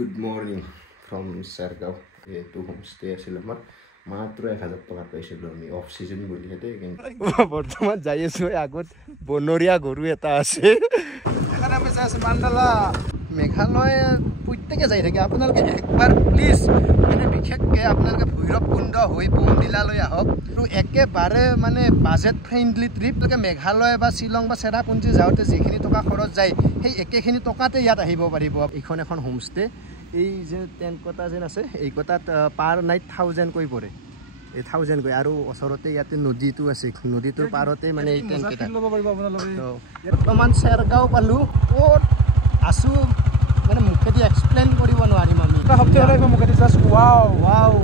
Good morning from Sergaon to homestay আছিল আমাৰ মাত্ৰ 1000 টকা পাইছিলো আমি অফ সিজন বুলি হেতে বৰ্তমান যাই আছো আগত বনৰীয়া গৰু এটা আছে এখানে আমি যাই আছো মান্দালা মেঘালয় প্ৰত্যেকে যাই থাকে আপোনালোকে একবাৰ প্লিজ মানে বিশেষকৈ আপোনালোকে ভৈৰৱকুণ্ড হৈ বমদিলালৈ আহক আৰু একেবাৰে মানে বাজেট ফ্ৰেণ্ডলি ট্ৰিপ লাগে মেঘালয় বা শ্বিলং বা চেৰাপুঞ্জী যাওঁতে যিখিনি টকা খৰচ যায় সেই একেখিনি টকাতে ইয়াত আহিব পাৰিব এইখন এখন হোমষ্টে এই যে টেণ্ট কটা যেন আছে এই কটাত পাৰ নাইট 1000 কৈ পৰে এই 1000 কৈ আৰু ওচৰতে ইয়াতে নদীটো আছে নদীটোৰ পাৰতে মানে এই টেণ্ট কেটা ল'ব পাৰিব আপোনালোকে বৰ্তমান চেৰগাঁও পালো ক'ত আছো মানে মুখেদি এক্সপ্লেইন কৰিব নোৱাৰিম আমি সপ্তাহে লাগিব মুখেদি জাষ্ট ওৱাও ওৱাও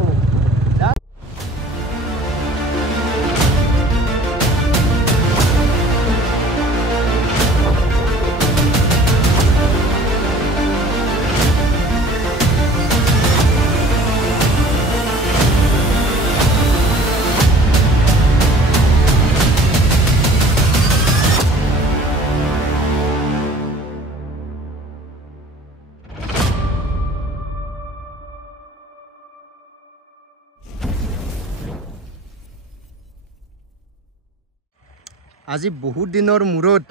আজি বহুত দিনৰ মূৰত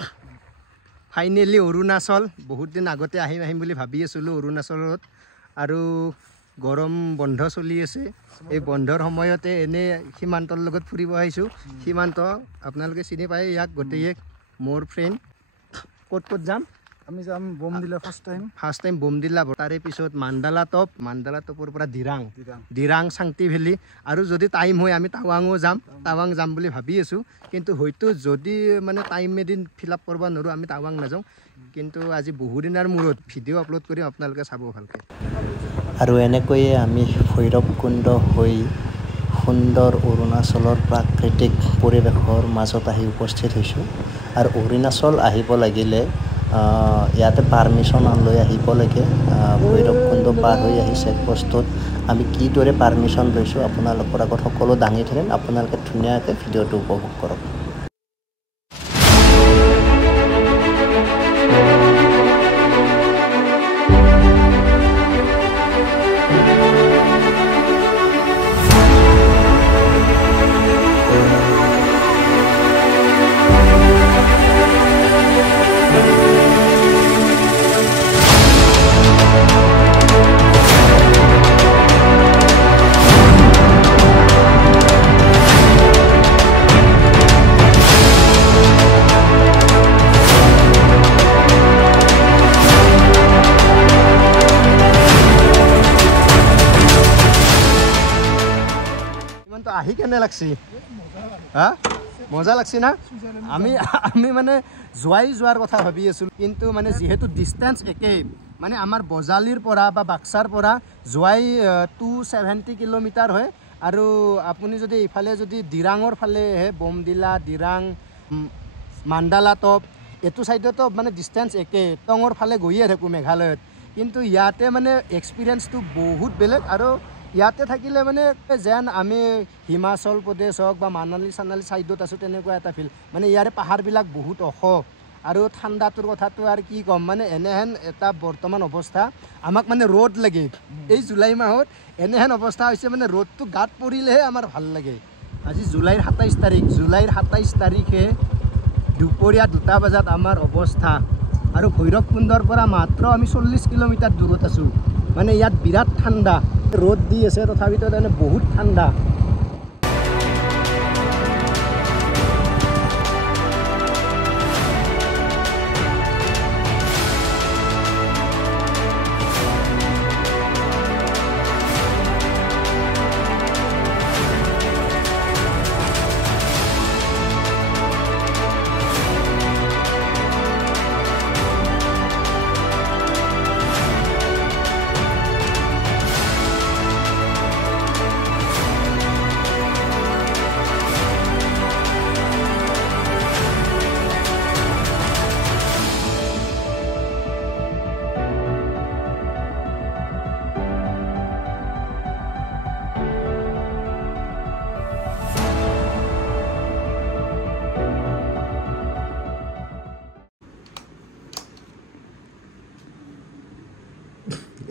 ফাইনেলি অৰুণাচল বহুত দিন আগতে আহিম বুলি ভাবি আছিলোঁ অৰুণাচলত আৰু গৰম বন্ধ চলি আছে এই বন্ধৰ সময়তে এনে সীমান্তৰ লগত ফুৰিব আহিছোঁ সীমান্ত আপোনালোকে চিনি পায় ইয়াক গোটেই মোৰ ফ্ৰেণ্ড ক'ত যাম আমি যাম বমদিলা ফাৰ্ষ্ট টাইম বমদিলা তাৰে পিছত মান্দালা টপৰ পৰা দিৰাং চাংটি ভেলি আৰু যদি টাইম হয় আমি টাৱাং যাম বুলি ভাবি আছোঁ কিন্তু হয়তো যদি মানে টাইম এদিন ফিল আপ কৰিব নোৱাৰোঁ আমি টাৱাং নাযাওঁ কিন্তু আজি বহুদিনৰ মূৰত ভিডিঅ' আপলোড কৰিম আপোনালোকে চাব ভালকৈ আৰু এনেকৈয়ে আমি ভৈৰৱকুণ্ড হৈ সুন্দৰ অৰুণাচলৰ প্ৰাকৃতিক পৰিৱেশৰ মাজত আহি উপস্থিত হৈছোঁ আৰু অৰুণাচল আহিব লাগিলে ইয়াতে পাৰ্মিশ্যন লৈ আহিব লাগে ভৈৰৱকুণ্ড পাৰ হৈ আহি চেকপোষ্টত আমি কিদৰে পাৰ্মিশ্যন লৈছোঁ আপোনালোকৰ আগত সকলো দাঙি ধৰিম আপোনালোকে ধুনীয়াকৈ ভিডিঅ'টো উপভোগ কৰক আহি কেনে লাগছি হা মজা লাগছি না আমি মানে যোৱাৰ কথা ভাবি আছোঁ কিন্তু মানে যিহেতু ডিষ্টেঞ্চ একেই মানে আমাৰ বজালিৰ পৰা বা বাক্সাৰ পৰা যোৱাই 270 কিলোমিটাৰ হয় আৰু আপুনি যদি ইফালে যদি দিৰাঙৰ ফালে হে বমদিলা দিৰাং মান্দালা টপ এইটো ছাইডতো মানে ডিষ্টেঞ্চ একেই টঙৰ ফালে গৈয়ে থাকোঁ মেঘালয়ত কিন্তু ইয়াতে মানে এক্সপিৰিয়েঞ্চটো বহুত বেলেগ আৰু ইয়াতে থাকিলে মানে যেন আমি হিমাচল প্ৰদেশ হওক বা মানালী ছাইডত আছোঁ তেনেকুৱা এটা ফিল মানে ইয়াৰে পাহাৰবিলাক বহুত ওখ আৰু ঠাণ্ডাটোৰ কথাটো আৰু কি ক'ম মানে এনেহেন এটা বৰ্তমান অৱস্থা আমাক মানে ৰ'দ লাগে এই জুলাই মাহত এনেহেন অৱস্থা হৈছে মানে ৰ'দটো গাত পৰিলেহে আমাৰ ভাল লাগে আজি জুলাইৰ 27 তাৰিখে দুপৰীয়া 2টা বজাত আমাৰ অৱস্থা আৰু ভৈৰৱকুণ্ডৰ পৰা মাত্ৰ আমি 40 কিলোমিটাৰ দূৰত আছোঁ মানে ইয়াত বিৰাট ঠাণ্ডা ৰ'দ দি আছে তথাপিতো মানে বহুত ঠাণ্ডা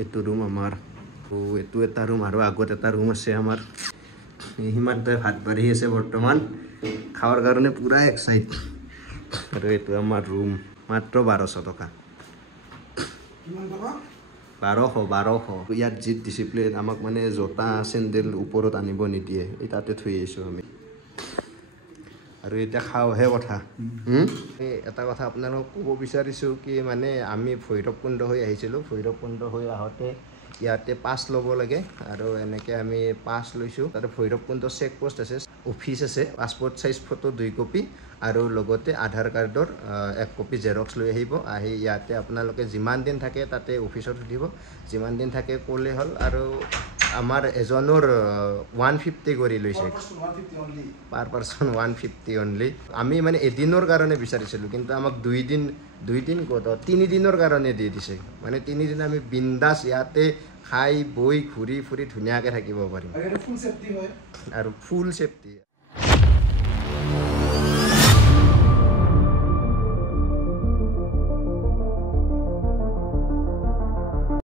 এইটো ৰুম আমাৰ এইটো এটা ৰুম আৰু আগত এটা ৰুম আছে আমাৰ হিমাদ্ৰই ভাত বাঢ়ি আছে বৰ্তমান খাৱাৰ কাৰণে পুৰা এক্সাইট আৰু এইটো আমাৰ ৰুম মাত্ৰ 1200 টকা 1200 ইয়াত যি ডিচিপ্লিন আমাক মানে জোতা চেণ্ডেল ওপৰত আনিব নিদিয়ে এই তাতে থৈ আহিছোঁ আমি আৰু এতিয়া খাওঁহে কথা এটা কথা আপোনালোকক ক'ব বিচাৰিছোঁ কি মানে আমি ভৈৰৱকুণ্ড হৈ আহিছিলোঁ ভৈৰৱকুণ্ড হৈ আহোঁতে ইয়াতে পাছ ল'ব লাগে আৰু এনেকৈ আমি পাছ লৈছোঁ তাতে ভৈৰৱকুণ্ড চেক পোষ্ট আছে অফিচ আছে পাছপৰ্ট চাইজ ফটো 2 কপি আৰু লগতে আধাৰ কাৰ্ডৰ 1 কপি জেৰক্স লৈ আহিব আহি ইয়াতে আপোনালোকে যিমান দিন থাকে তাতে অফিচত উঠিব যিমান দিন থাকে ক'লে হ'ল আৰু আমাৰ এজনৰ 150 কৰি লৈছে পাৰ পাৰ্চন 150 অনলি আমি মানে এদিনৰ কাৰণে বিচাৰিছিলোঁ কিন্তু আমাক 2 দিন ক'ত 3 দিনৰ কাৰণে দি দিছে মানে 3 দিন আমি বিন্দাছ ইয়াতে খাই বৈ ঘূৰি ফুৰি ধুনীয়াকৈ থাকিব পাৰিম আৰু ফুল ছেফটি